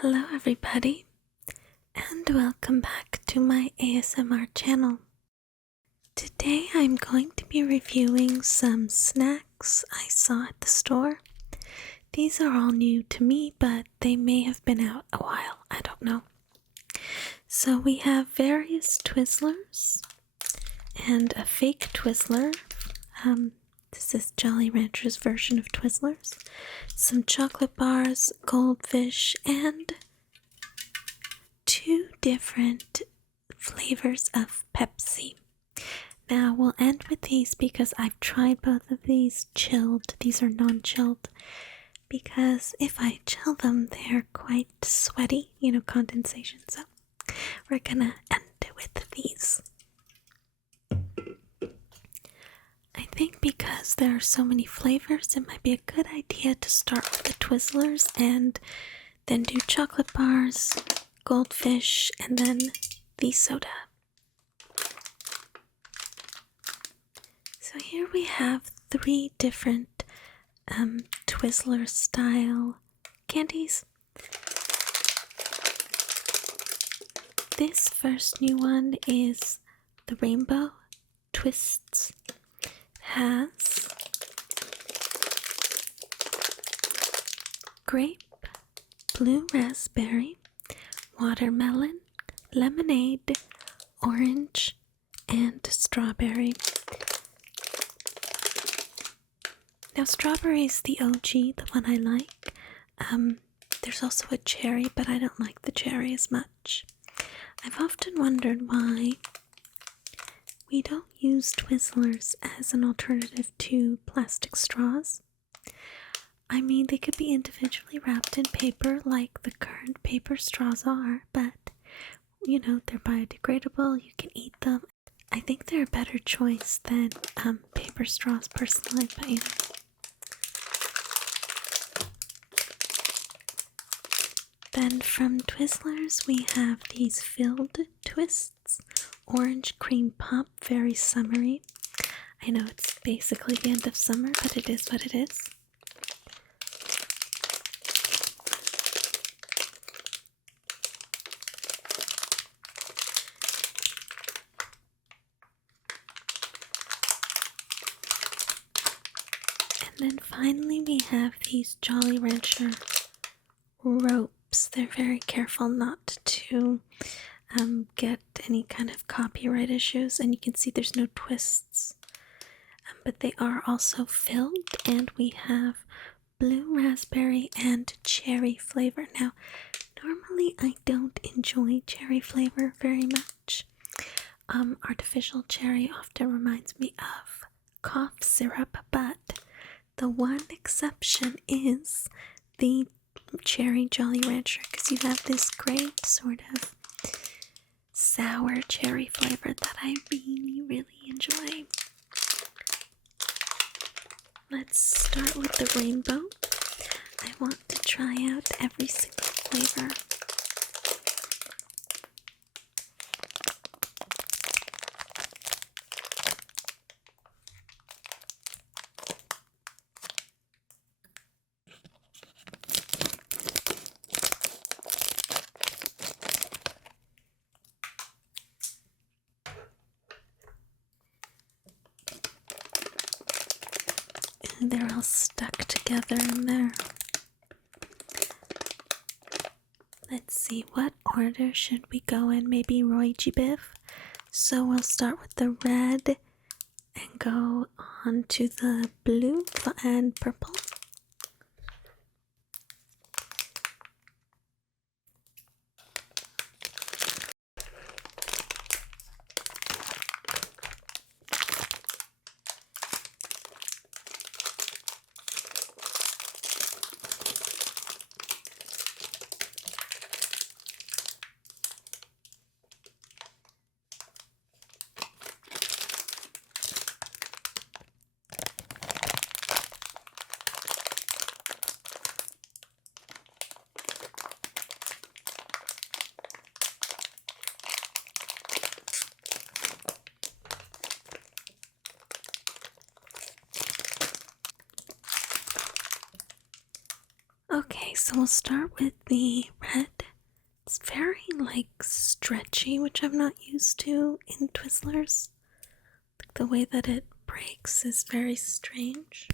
Hello everybody, and welcome back to my ASMR channel. Today I'm going to be reviewing some snacks I saw at the store. These are all new to me, but they may have been out a while, I don't know. So we have various Twizzlers and a fake Twizzler. This is Jolly Rancher's version of Twizzlers. Some chocolate bars, Goldfish, and two different flavors of Pepsi. Now we'll end with these because I've tried both of these chilled. These are non-chilled because if I chill them, they're quite sweaty, condensation. So we're gonna end with these. I think because there are so many flavors, it might be a good idea to start with the Twizzlers and then do chocolate bars, Goldfish, and then the soda. So here we have three different Twizzler style candies. This first new one is the Rainbow Twists. Has grape, blue raspberry, watermelon, lemonade, orange, and strawberry. Now strawberry is the OG, the one I like. There's also a cherry, but I don't like the cherry as much. I've often wondered why we don't use Twizzlers as an alternative to plastic straws. I mean, they could be individually wrapped in paper like the current paper straws are, but, they're biodegradable, you can eat them. I think they're a better choice than paper straws personally, but Then from Twizzlers, we have these filled twists. Orange cream pop, very summery. I know it's basically the end of summer, but it is what it is. And then finally we have these Jolly Rancher ropes. They're very careful not to get any kind of copyright issues, and you can see there's no twists, but they are also filled, and we have blue raspberry and cherry flavor. Now normally I don't enjoy cherry flavor very much. Artificial cherry often reminds me of cough syrup, but the one exception is the cherry Jolly Rancher, because you have this great sort of sour cherry flavor that I really enjoy. Let's start with the rainbow. I want to try out every single flavor. They're all stuck together in there. Let's see, what order should we go in? Maybe Roy G. Biv. So we'll start with the red and go on to the blue and purple. So we'll start with the red. It's very stretchy, which I'm not used to in Twizzlers. The way that it breaks is very strange.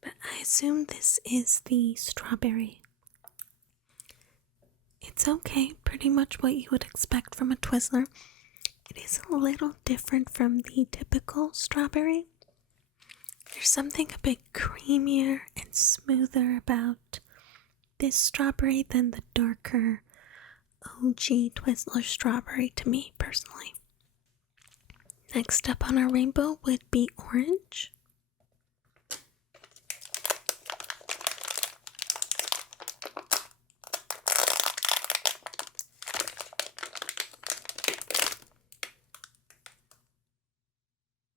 But I assume this is the strawberry. It's okay, pretty much what you would expect from a Twizzler. It is a little different from the typical strawberry. There's something a bit creamier and smoother about this strawberry than the darker OG Twizzler strawberry to me personally. Next up on our rainbow would be orange.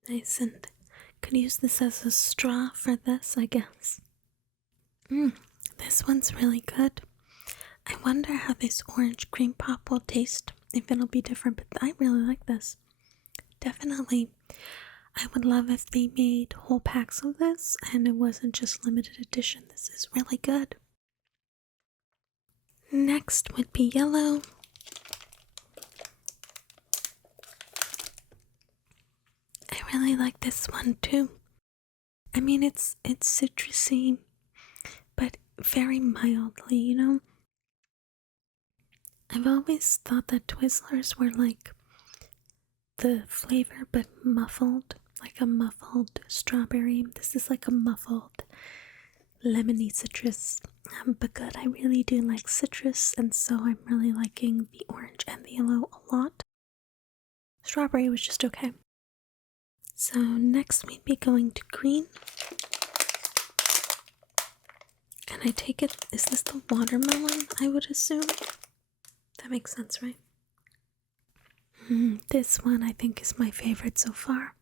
Nice, and could use this as a straw for this, I guess. This one's really good. I wonder how this orange cream pop will taste, if it'll be different, but I really like this. Definitely. I would love if they made whole packs of this and it wasn't just limited edition. This is really good. Next would be yellow. I really like this one too. I mean, it's citrusy, but very mildly, you know? I've always thought that Twizzlers were like the flavor but muffled, like a muffled strawberry. This is like a muffled lemony citrus, but good. I really do like citrus, and so I'm really liking the orange and the yellow a lot. Strawberry was just okay. So next we'd be going to green. And I take it, is this the watermelon, I would assume? That makes sense, right? This one I think is my favorite so far.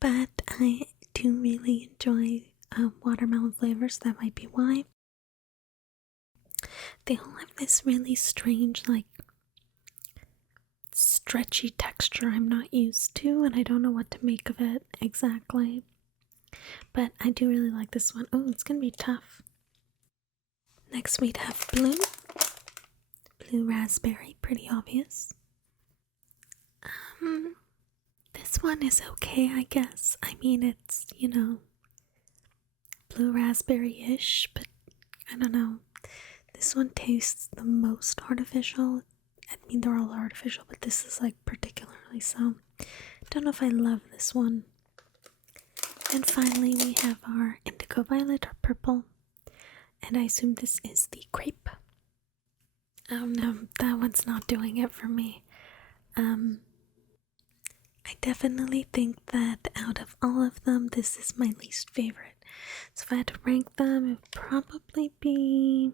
But I do really enjoy watermelon flavors, that might be why. They all have this really strange, stretchy texture I'm not used to, and I don't know what to make of it exactly. But I do really like this one. Oh, it's gonna be tough. Next we'd have blue. Blue raspberry, pretty obvious. This one is okay, I guess. I mean, it's, blue raspberry-ish, but I don't know. This one tastes the most artificial. I mean, they're all artificial, but this is particularly so. Don't know if I love this one. And finally, we have our indigo violet or purple. And I assume this is the grape. Oh no, that one's not doing it for me. I definitely think that out of all of them, this is my least favorite. So if I had to rank them, it would probably be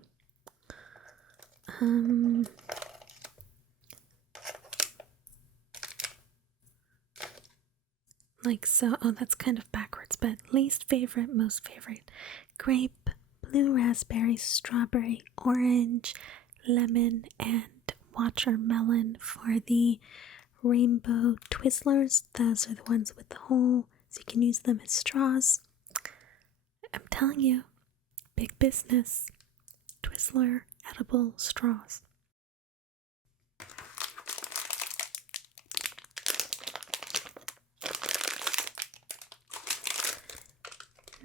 oh, that's kind of backwards, but least favorite, most favorite. Grape, blue raspberry, strawberry, orange, lemon, and watermelon for the rainbow Twizzlers. Those are the ones with the hole, so you can use them as straws. I'm telling you, big business. Twizzler edible straws.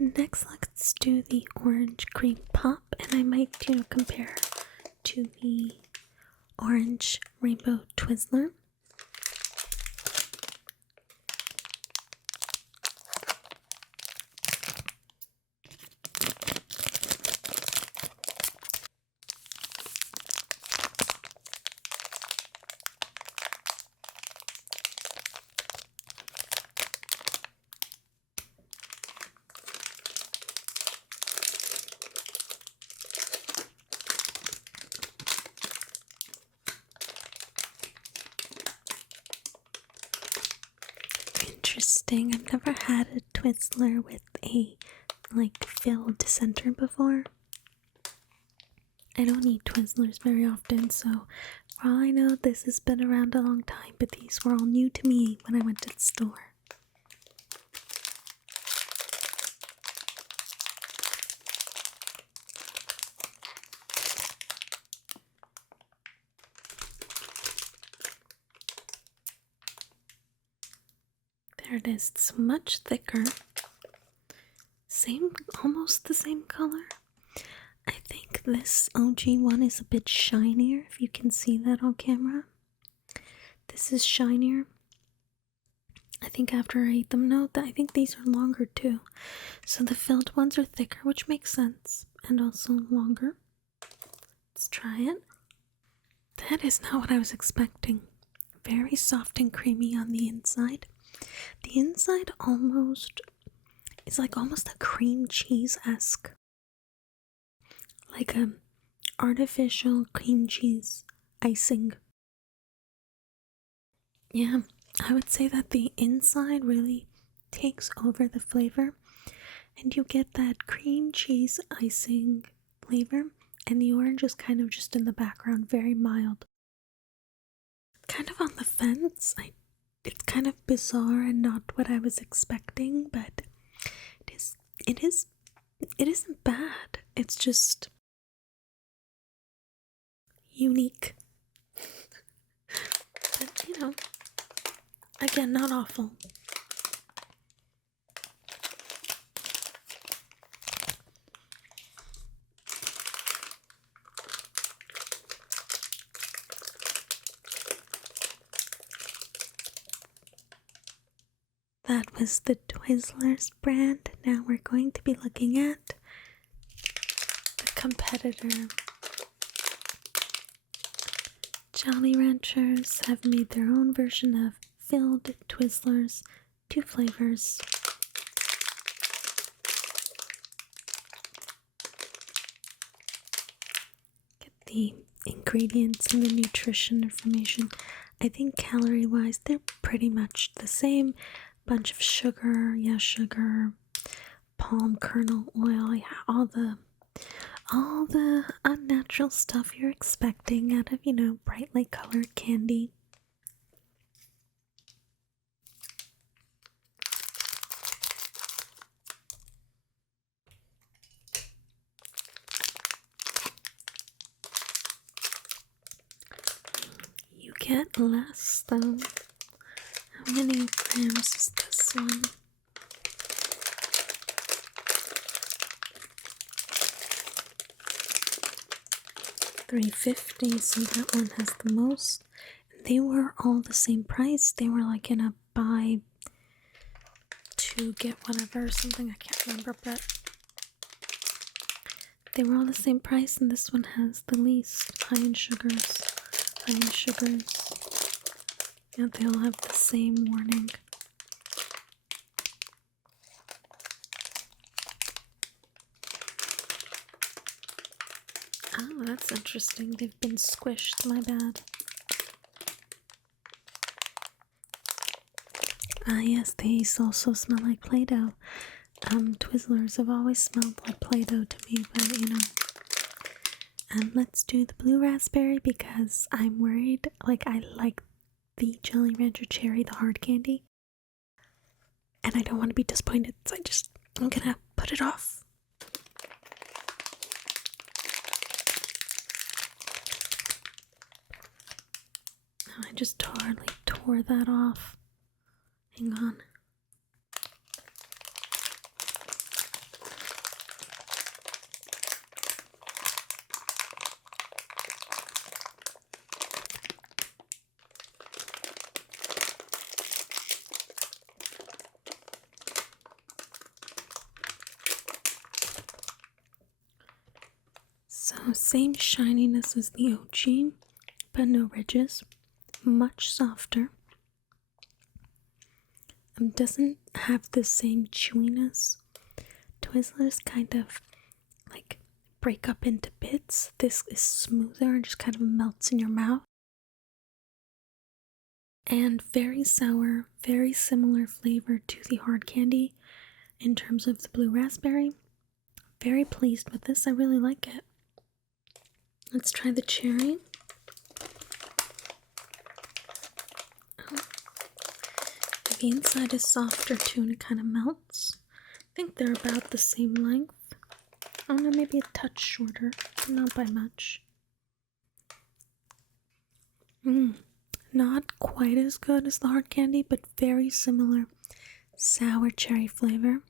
Next, let's do the orange cream pop, and I might, compare to the orange rainbow Twizzler. Interesting. I've never had a Twizzler with a filled center before. I don't eat Twizzlers very often, so for all I know, this has been around a long time, but these were all new to me when I went to the store. There it is. It's much thicker. Almost the same color. I think this OG one is a bit shinier, if you can see that on camera. This is shinier. I think after I ate them, I think these are longer too. So the filled ones are thicker, which makes sense, and also longer. Let's try it. That is not what I was expecting. Very soft and creamy on the inside. The inside is like almost a cream cheese-esque. Like a artificial cream cheese icing. Yeah, I would say that the inside really takes over the flavor, and you get that cream cheese icing flavor, and the orange is kind of just in the background, very mild. Kind of on the fence. It's kind of bizarre and not what I was expecting, but it isn't bad. It's just unique. But, again, not awful. That was the Twizzlers brand. Now we're going to be looking at the competitor. Jolly Ranchers have made their own version of filled Twizzlers, 2 flavors. Get the ingredients and the nutrition information. I think calorie-wise, they're pretty much the same. Bunch of sugar, sugar, palm kernel oil, all the unnatural stuff you're expecting out of, brightly colored candy. You get less though. How many grams is this one? $3.50, so that one has the most. They were all the same price. They were like in a buy to get whatever or something. I can't remember, but they were all the same price, and this one has the least high in sugars. Yeah, they all have the same warning. Oh, that's interesting. They've been squished. My bad. Ah, yes, these also smell like Play-Doh. Twizzlers have always smelled like Play-Doh to me, but let's do the blue raspberry because I'm worried. I like the Jolly Rancher cherry, the hard candy, and I don't want to be disappointed, so I'm gonna put it off. I just totally tore that off. Hang on. So same shininess as the OG, but no ridges. Much softer. Doesn't have the same chewiness. Twizzlers kind of break up into bits. This is smoother and just kind of melts in your mouth. And very sour, very similar flavor to the hard candy in terms of the blue raspberry. Very pleased with this. I really like it. Let's try the cherry. The inside is softer too, and it kind of melts. I think they're about the same length. Oh no, maybe a touch shorter, not by much. Not quite as good as the hard candy, but very similar sour cherry flavor.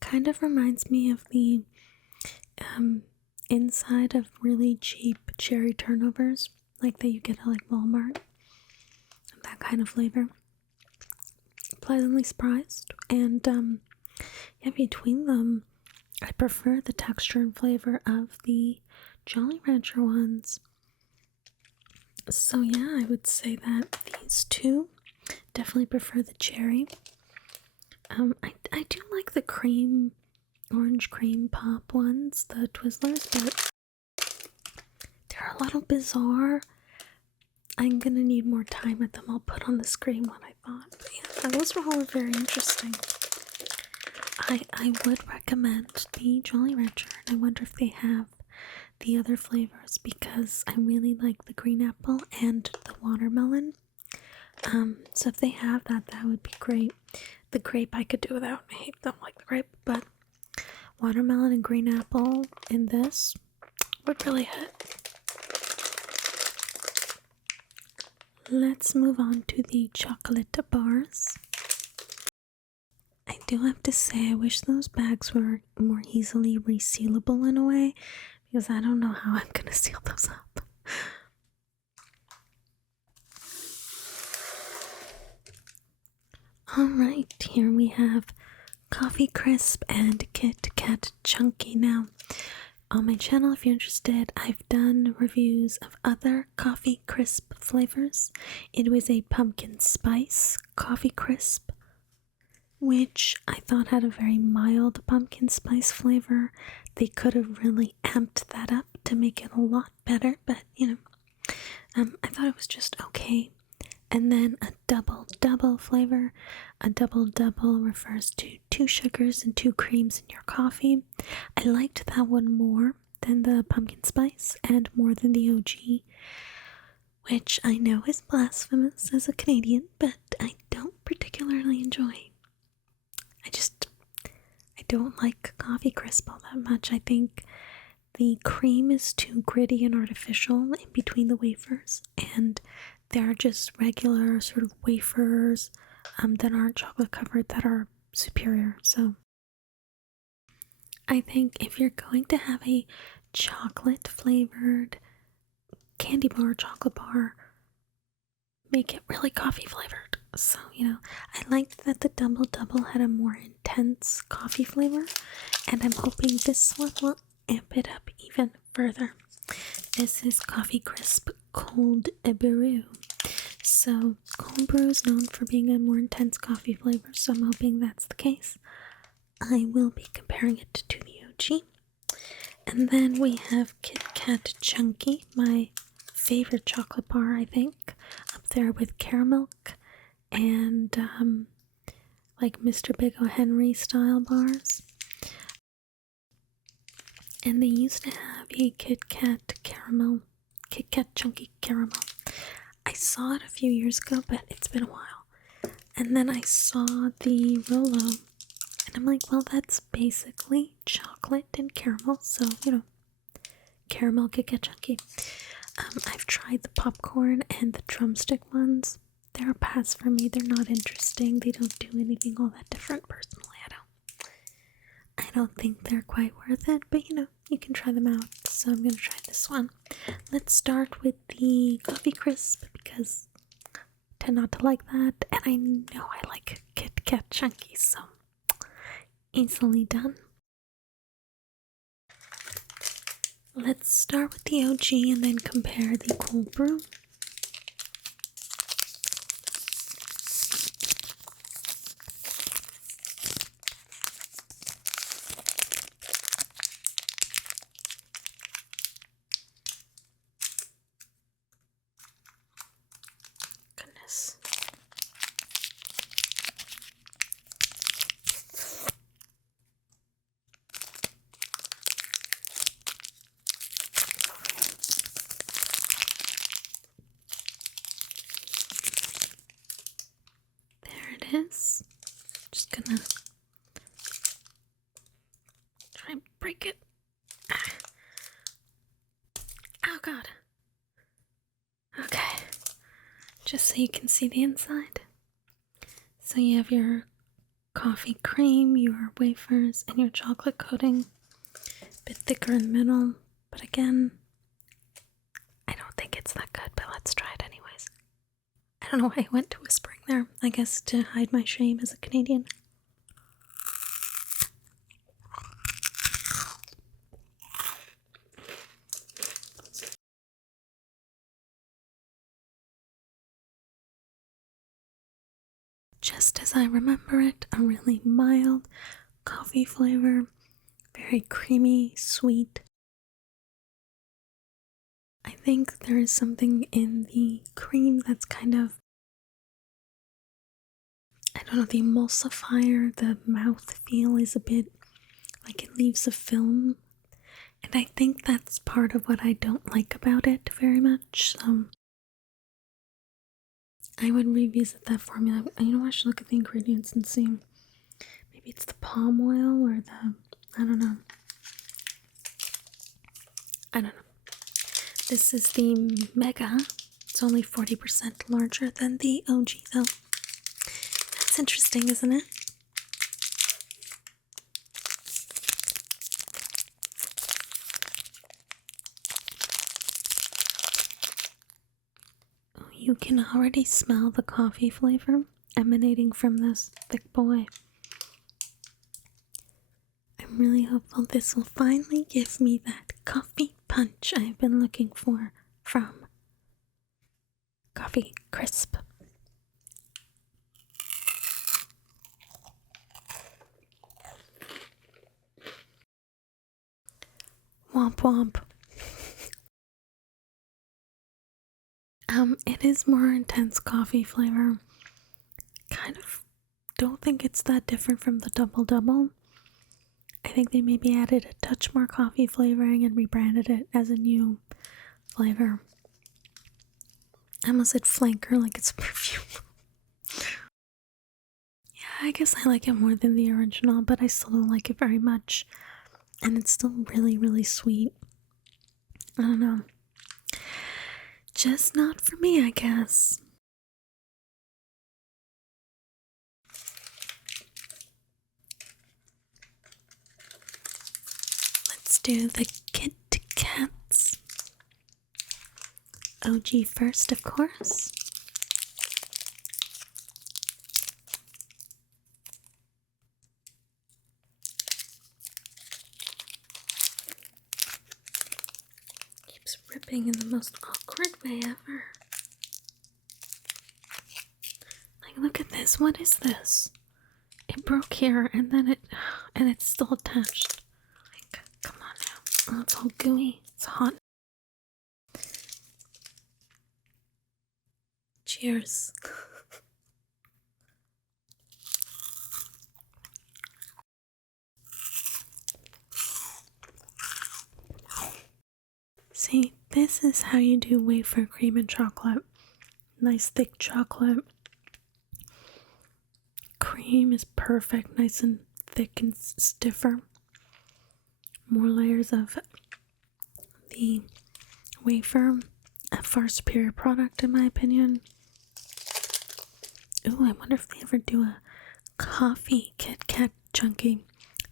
Kind of reminds me of the inside of really cheap cherry turnovers, like that you get at like Walmart. That kind of flavor. Pleasantly surprised, and yeah, between them, I prefer the texture and flavor of the Jolly Rancher ones. So yeah, I would say that these two, definitely prefer the cherry. I do like the orange cream pop ones, the Twizzlers, but they're a little bizarre. I'm gonna need more time with them. I'll put on the screen what I thought. But yeah, those were all very interesting. I would recommend the Jolly Rancher, and I wonder if they have the other flavors, because I really like the green apple and the watermelon. So if they have that, that would be great. The grape I could do without. I hate them like the grape, but watermelon and green apple in this would really hit. Let's move on to the chocolate bars. I do have to say, I wish those bags were more easily resealable in a way, because I don't know how I'm gonna seal those up. Alright, here we have Coffee Crisp and Kat Chunky. Now, on my channel, if you're interested, I've done reviews of other Coffee Crisp flavors. It was a pumpkin spice Coffee Crisp, which I thought had a very mild pumpkin spice flavor. They could have really amped that up to make it a lot better, but I thought it was just okay. And then a double flavor. A double refers to 2 sugars and 2 creams in your coffee. I liked that one more than the pumpkin spice and more than the OG, which I know is blasphemous as a Canadian, but I don't particularly enjoy. I don't like Coffee Crisp all that much. I think the cream is too gritty and artificial in between the wafers, and they're just regular sort of wafers that aren't chocolate covered that are superior. So I think if you're going to have a chocolate flavored candy bar, chocolate bar, make it really coffee flavored. So, I liked that the double had a more intense coffee flavor, and I'm hoping this one will amp it up even further. This is Coffee Crisp Cold Brew. So, cold brew is known for being a more intense coffee flavor, so I'm hoping that's the case. I will be comparing it to the OG. And then we have Kat Chunky, my favorite chocolate bar, I think, up there with caramel and like Mr. Big O. Henry style bars. And they used to have a Kit Kat Chunky Caramel. I saw it a few years ago, but it's been a while. And then I saw the Rolo, and I'm like, well, that's basically chocolate and caramel, so, caramel Kit Kat Chunky. I've tried the popcorn and the drumstick ones. They're a pass for me. They're not interesting. They don't do anything all that different, personally. I don't think they're quite worth it, but you can try them out. So I'm going to try this one. Let's start with the Coffee Crisp, because I tend not to like that, and I know I like Kit Kat Chunky, so easily done. Let's start with the OG and then compare the cold brew. Goodness. Is. Just gonna try and break it. Oh god. Okay. Just so you can see the inside. So you have your coffee cream, your wafers, and your chocolate coating. A bit thicker in the middle, but again, I don't think it's that good, but let's try it anyways. I don't know why I went to whispering there. I guess to hide my shame as a Canadian. Just as I remember it, a really mild coffee flavor, very creamy, sweet. I think there is something in the cream that's kind of, I don't know, the emulsifier, the mouth feel is a bit like it leaves a film. And I think that's part of what I don't like about it very much. So I would revisit that formula. You know, I should look at the ingredients and see. Maybe it's the palm oil or I don't know. This is the Mega. It's only 40% larger than the OG though. That's interesting, isn't it? You can already smell the coffee flavor emanating from this thick boy. I'm really hopeful this will finally give me that coffee punch I've been looking for from Coffee Crisp. Womp womp. It is more intense coffee flavor. Kind of don't think it's that different from the Double Double. I think they maybe added a touch more coffee flavoring and rebranded it as a new flavor. I almost said flanker like it's perfume. Yeah, I guess I like it more than the original, but I still don't like it very much. And it's still really, really sweet. I don't know. Just not for me, I guess. Let's do the Kit Kats. OG first, of course. Keeps ripping in the most awkward way ever. Like, look at this. What is this? It broke here and then it's still attached. Like, come on now. Oh, it's all gooey. It's hot. Cheers. See, this is how you do wafer cream and chocolate. Nice thick chocolate. Cream is perfect, nice and thick and stiffer. More layers of the wafer. A far superior product in my opinion. Ooh, I wonder if they ever do a coffee Kat Chunky.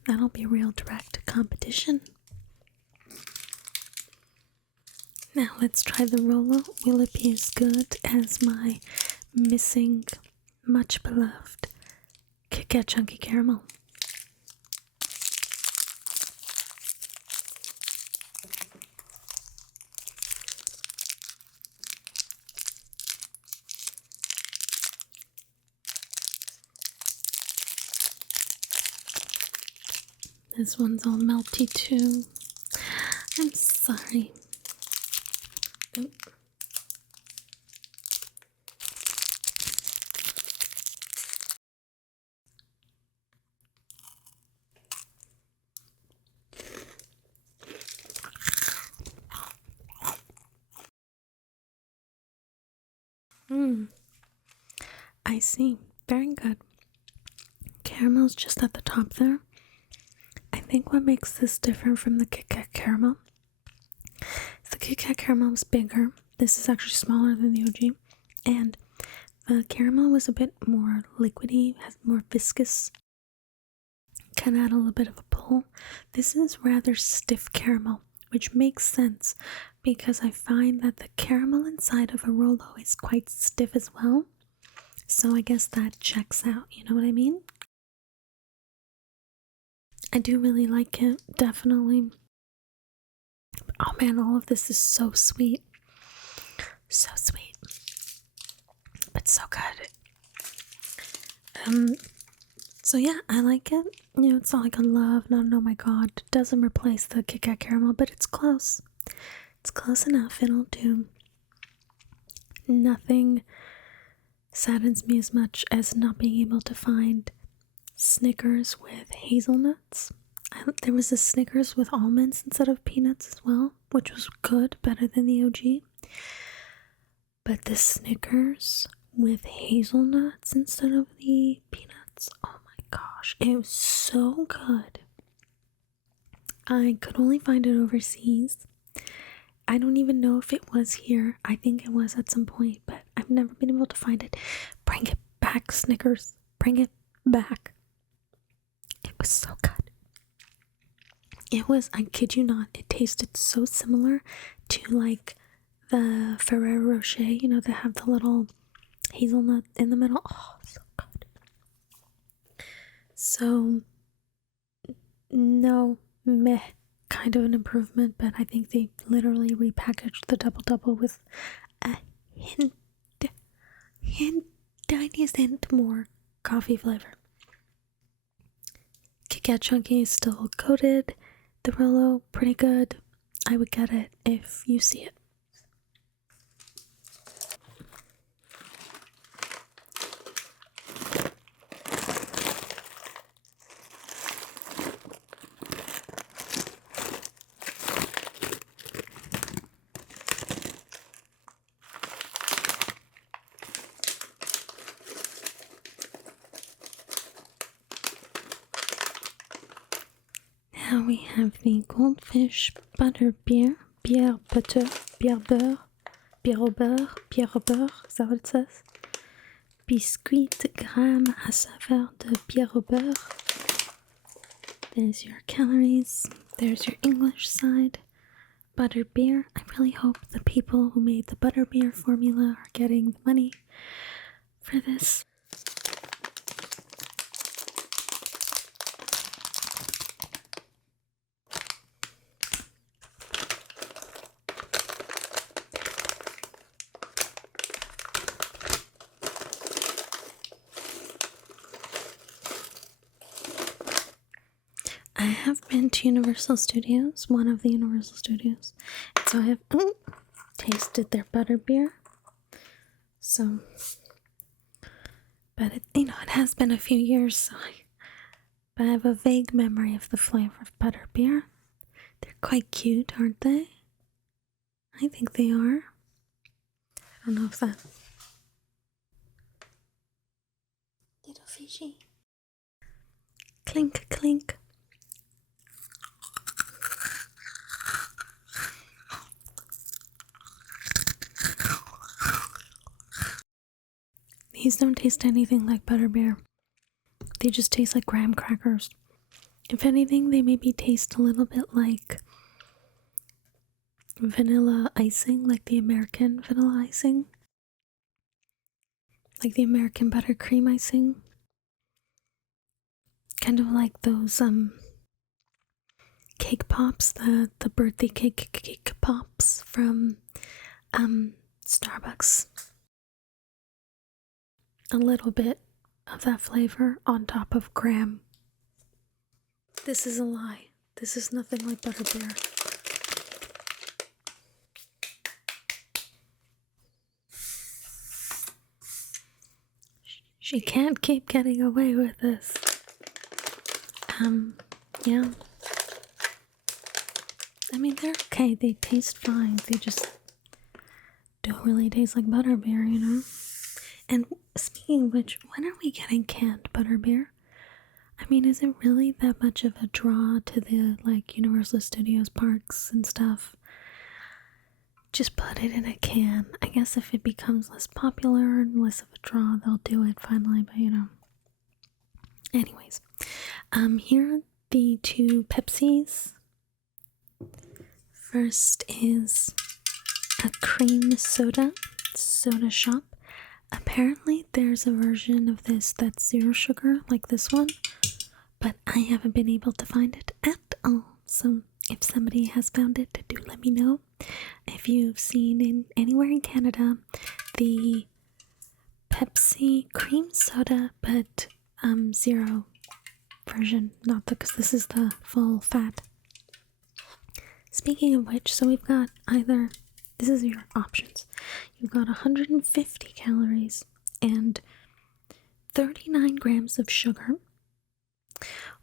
That'll be real direct competition. Now let's try the Rolo. Will it be as good as my missing, much beloved Kat Chunky Caramel? This one's all melty too. I'm sorry. Oop. I see. Very good. Caramel's just at the top there. I think what makes this different from the Kit Kat caramel is the Kit Kat caramel is bigger. This is actually smaller than the OG. And The caramel was a bit more liquidy, has more viscous, can add a little bit of a pull. This is rather stiff caramel, which makes sense because I find that the caramel inside of a Rolo is quite stiff as well. So I guess that checks out, you know what I mean? I do really like it, definitely. Oh man, all of this is so sweet. So sweet. But so good. So yeah, I like it. You know, it's not like a love, not an oh my god. It doesn't replace the Kit Kat caramel, but it's close. It's close enough, it'll do. Nothing saddens me as much as not being able to find Snickers with hazelnuts. There was a Snickers with almonds instead of peanuts as well, which was good, better than the OG. But the Snickers with hazelnuts instead of the peanuts, oh my gosh, it was so good. I could only find it overseas. I don't even know if it was here. I think it was at some point, but I've never been able to find it. Bring it back, Snickers. Bring it back. It was so good. It was, I kid you not, it tasted so similar to like the Ferrero Rocher, you know, they have the little hazelnut in the middle. Oh, so good. So, no, meh, kind of an improvement, but I think they literally repackaged the Double Double with a tiniest hint more coffee flavor. Kat Chunky is still coated. The Rolo, pretty good. I would get it if you see it. Now we have the Goldfish Butterbeer, bière butter, bière beurre, bière au beurre, bière au beurre, is that what it says? Biscuit gramme à saveur de bière au beurre. There's your calories, there's your English side. Butterbeer, I really hope the people who made the Butterbeer formula are getting the money for this. I have been to Universal Studios, one of the Universal Studios, and so I have tasted their Butterbeer. So, but it has been a few years, so but I have a vague memory of the flavor of Butterbeer. They're quite cute, aren't they? I think they are. I don't know if that little fishy. Clink, clink. These don't taste anything like Butterbeer. They just taste like graham crackers. If anything, they maybe taste a little bit like vanilla icing, like the American vanilla icing. Like the American buttercream icing. Kind of like those cake pops, the birthday cake pops from Starbucks. A little bit of that flavor on top of graham. This is a lie. This is nothing like Butterbeer. She can't keep getting away with this. Yeah. I mean, they're okay. They taste fine. They just don't really taste like Butterbeer, you know? And speaking of which, when are we getting canned Butterbeer? I mean, is it really that much of a draw to the, like, Universal Studios parks and stuff? just put it in a can. I guess if it becomes less popular and less of a draw, they'll do it finally, but you know. Anyways, here are the two Pepsis. First is a cream soda shop. Apparently there's a version of this that's zero sugar, like this one, but I haven't been able to find it at all. So if somebody has found it, do let me know. If you've seen anywhere in Canada the Pepsi cream soda, but zero version, not because this is the full fat. Speaking of which, so we've got either, this is your options. You've got 150 calories and 39 grams of sugar,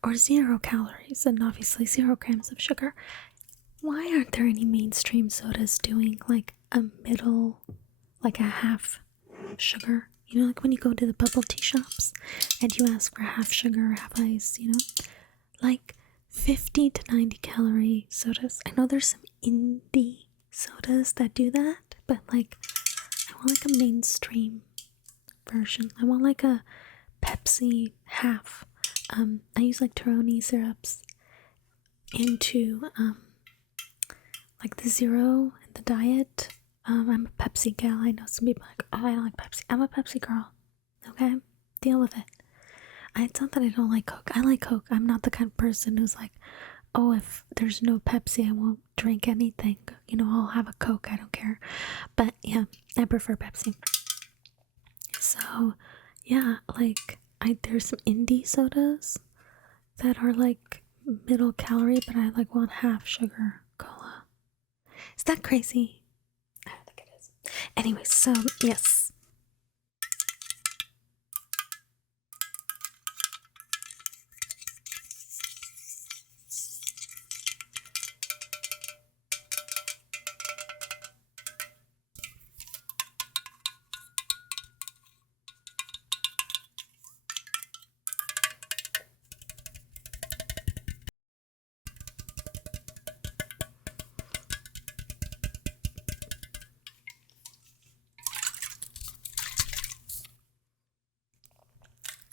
or 0 calories and obviously 0 grams of sugar. Why aren't there any mainstream sodas doing like a middle, like a half sugar? You know, like when you go to the bubble tea shops and you ask for half sugar, half ice, you know? Like 50 to 90 calorie sodas. I know there's some indie sodas that do that, but like I want like a mainstream version. I want like a Pepsi half. I use like Toroni syrups into like the zero and the diet. I'm a Pepsi gal. I know some people are like, oh, I don't like Pepsi. I'm a Pepsi girl. Okay? Deal with it. It's not that I don't like Coke. I like Coke. I'm not the kind of person who's like, oh, if there's no Pepsi, I won't drink anything. You know, I'll have a Coke. I don't care. But yeah, I prefer Pepsi. So yeah, like there's some indie sodas that are like middle calorie, but I like want half sugar cola. Is that crazy? I don't think it is. Anyway, so yes.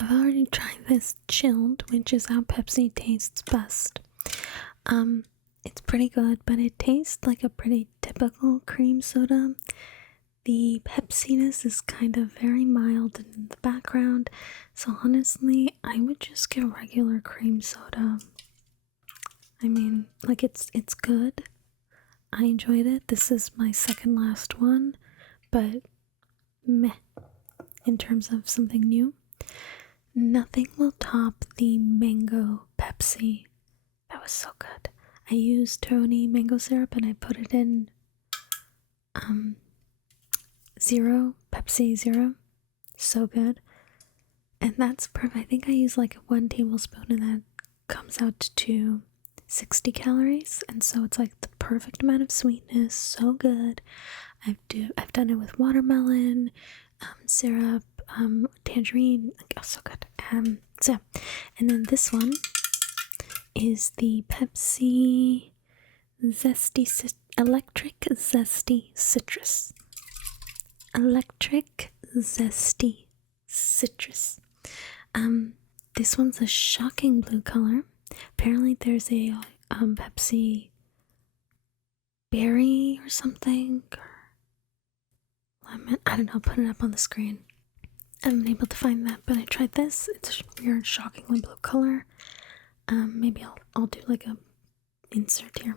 I've already tried this chilled, which is how Pepsi tastes best. It's pretty good, but it tastes like a pretty typical cream soda. The Pepsiness is kind of very mild in the background, so honestly, I would just get regular cream soda. I mean, like it's good. I enjoyed it. This is my second last one, but meh in terms of something new. Nothing will top the mango Pepsi. That was so good. I used Tony mango syrup and I put it in zero, Pepsi zero. So good. And that's perfect. I think I used like 1 tablespoon and that comes out to 60 calories. And so it's like the perfect amount of sweetness. So good. I've done it with watermelon, syrup, tangerine. Oh, so good. So, and then this one is the Pepsi Zesty Electric Zesty Citrus. Electric Zesty Citrus. This one's a shocking blue color. Apparently there's a Pepsi berry or something, or lemon. I don't know, put it up on the screen. I haven't been able to find that, but I tried this. It's a weird, shockingly blue color. Maybe I'll do like a insert here.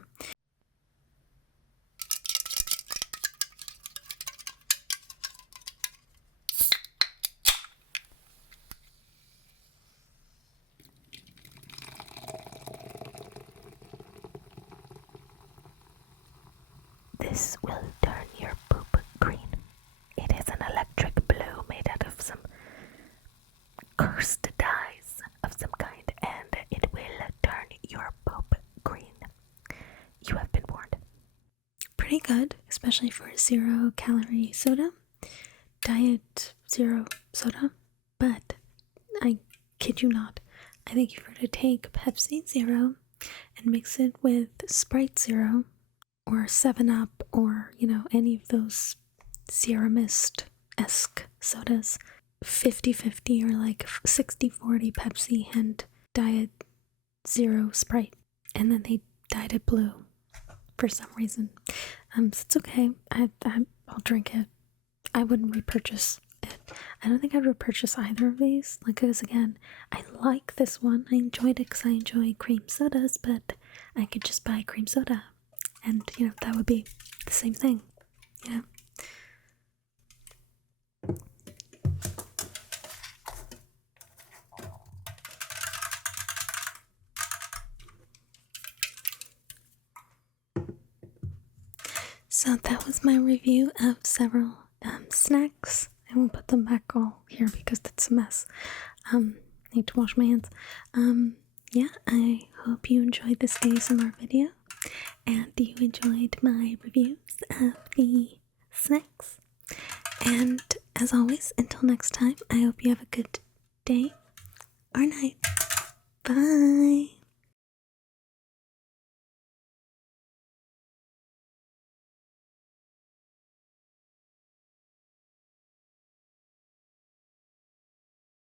This will turn your poop green. It is an electric blue made out of some cursed dyes of some kind, and it will turn your poop green. You have been warned. Pretty good, especially for a 0 calorie soda. Diet zero soda. But I kid you not, I think if you were to take Pepsi Zero and mix it with Sprite Zero, or 7-Up or, you know, any of those Sierra Mist-esque sodas. 50-50 or like 60-40 Pepsi and Diet Zero Sprite. And then they dyed it blue for some reason. So it's okay. I'll drink it. I wouldn't repurchase it. I don't think I'd repurchase either of these. Like, because again, I like this one. I enjoyed it because I enjoy cream sodas, but I could just buy cream soda. And, you know, that would be the same thing. You know? So that was my review of several snacks. I won't put them back all here because it's a mess. Need to wash my hands. Yeah, I hope you enjoyed this ASMR video and you enjoyed my reviews of the snacks. And as always, until next time, I hope you have a good day or night. Bye!